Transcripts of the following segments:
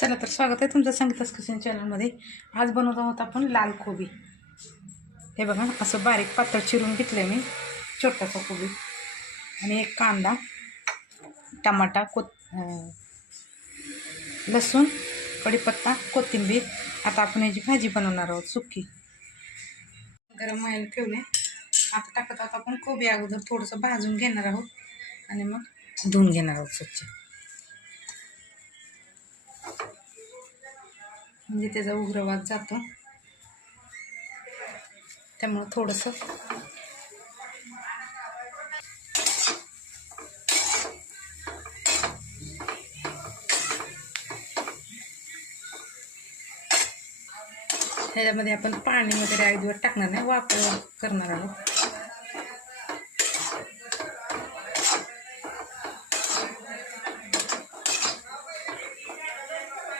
चला तर स्वागत आहे तुमचं संगीतास किचन चॅनलमध्ये. आज बनवत आहोत आपण लाल कोबी. हे बघा असं बारीक पातळ चिरून घेतलं आहे मी छोटासा कोबी. आणि एक कांदा टमाटा कोत लसूण कढीपत्ता कोथिंबीर. आता आपण याची भाजी बनवणार आहोत सुक्की गरम व्हायला ठेवले आता टाकत आहोत आपण कोबी अगोदर थोडंसं भाजून घेणार आहोत. आणि मग धुवून घेणार आहोत स्वच्छ. म्हणजे त्याचा उग्रवाद जातो. त्यामुळं थोडंसं ह्याच्यामध्ये आपण पाणी वगैरे अगदीवर टाकणार नाही वापर करणार आहोत.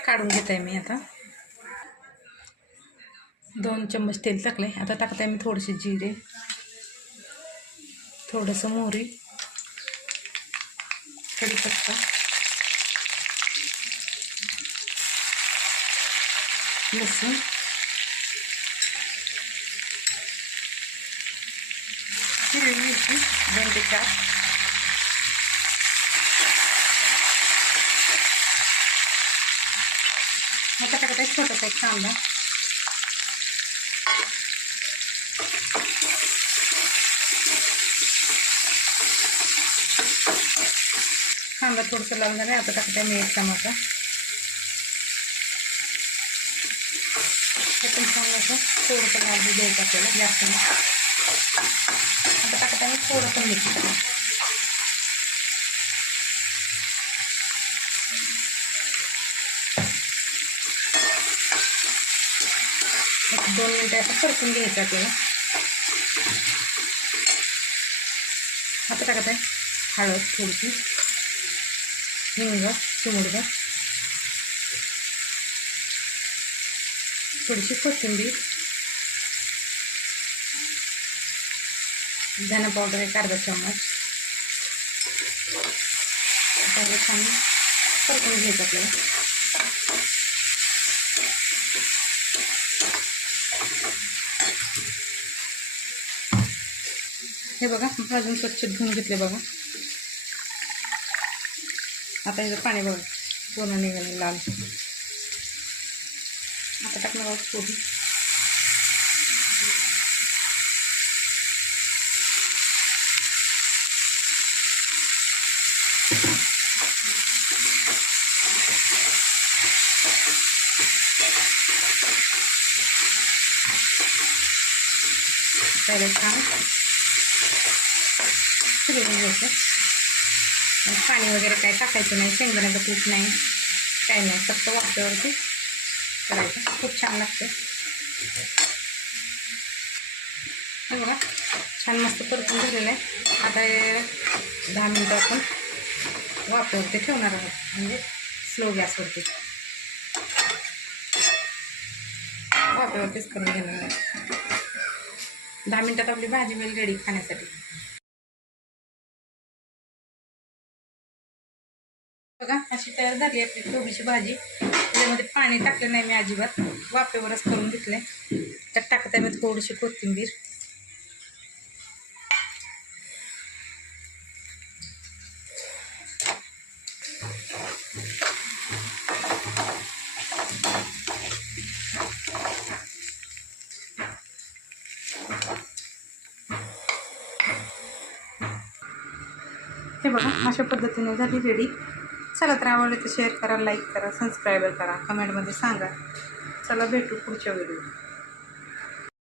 काढून घेत आहे मी आता. दोन चम्मच तेल टाकले आता टाकत आहे मी थोडेसे जिरे थोडंसं मोहरी कढीपत्ता. लसूण. हिरवी मिरची दोन ते चार. आता टाकत आहे छोटासा एक कांदा. कांदा थोडंसं लाल आहे आता टाकत आहे मी एक टमाटा हे पण छान असं थोडंसं लाल द्यायचं आपल्याला जास्त आता टाकत आहे मी थोडंसं मिरची. टाकलं एक दोन मिनटं असं परतून घ्यायचं आपल्याला. आता टाकत आहे हळद थोडीशी. हिंग चिमुडभर थोडीशी कोथिंबीर. धना पावडर एक अर्धा चम्मच. आता छान परतून घ्यायचं आपल्याला. हे बघा भाजून स्वच्छ धुवून घेतले बघा. आता याचं पाणी बघ पूर्ण निघाले लाल. आता टाकणार आहोत कोबी पहिले छान फिरवून घ्यायचं. आणि पाणी वगैरे काय टाकायचं नाही शेंगदाण्याचं पीठ नाही काही नाही फक्त वाफेवरती करायचं. खूप छान लागतं हे बघा छान मस्त परतून झालेलं आहे. आता दहा मिनटं आपण वाफेवरती ठेवणार आहोत. म्हणजे स्लो गॅसवरती. वाफेवरतीच करून घेणार आहे दहा मिनटात आपली भाजी मिळेल रेडी खाण्यासाठी. बघा अशी तयार झाली आपली कोबीची भाजी. त्याच्यामध्ये पाणी टाकलं नाही मी अजिबात. वाफेवरच करून घेतले त्यात टाकत आहे मी थोडीशी कोथिंबीर. हे बघा अशा पद्धतीने झाली रेडी. चला तर आवडले तर शेअर करा लाईक करा सबस्क्राईबर करा कमेंटमध्ये सांगा. चला भेटू पुढच्या व्हिडिओ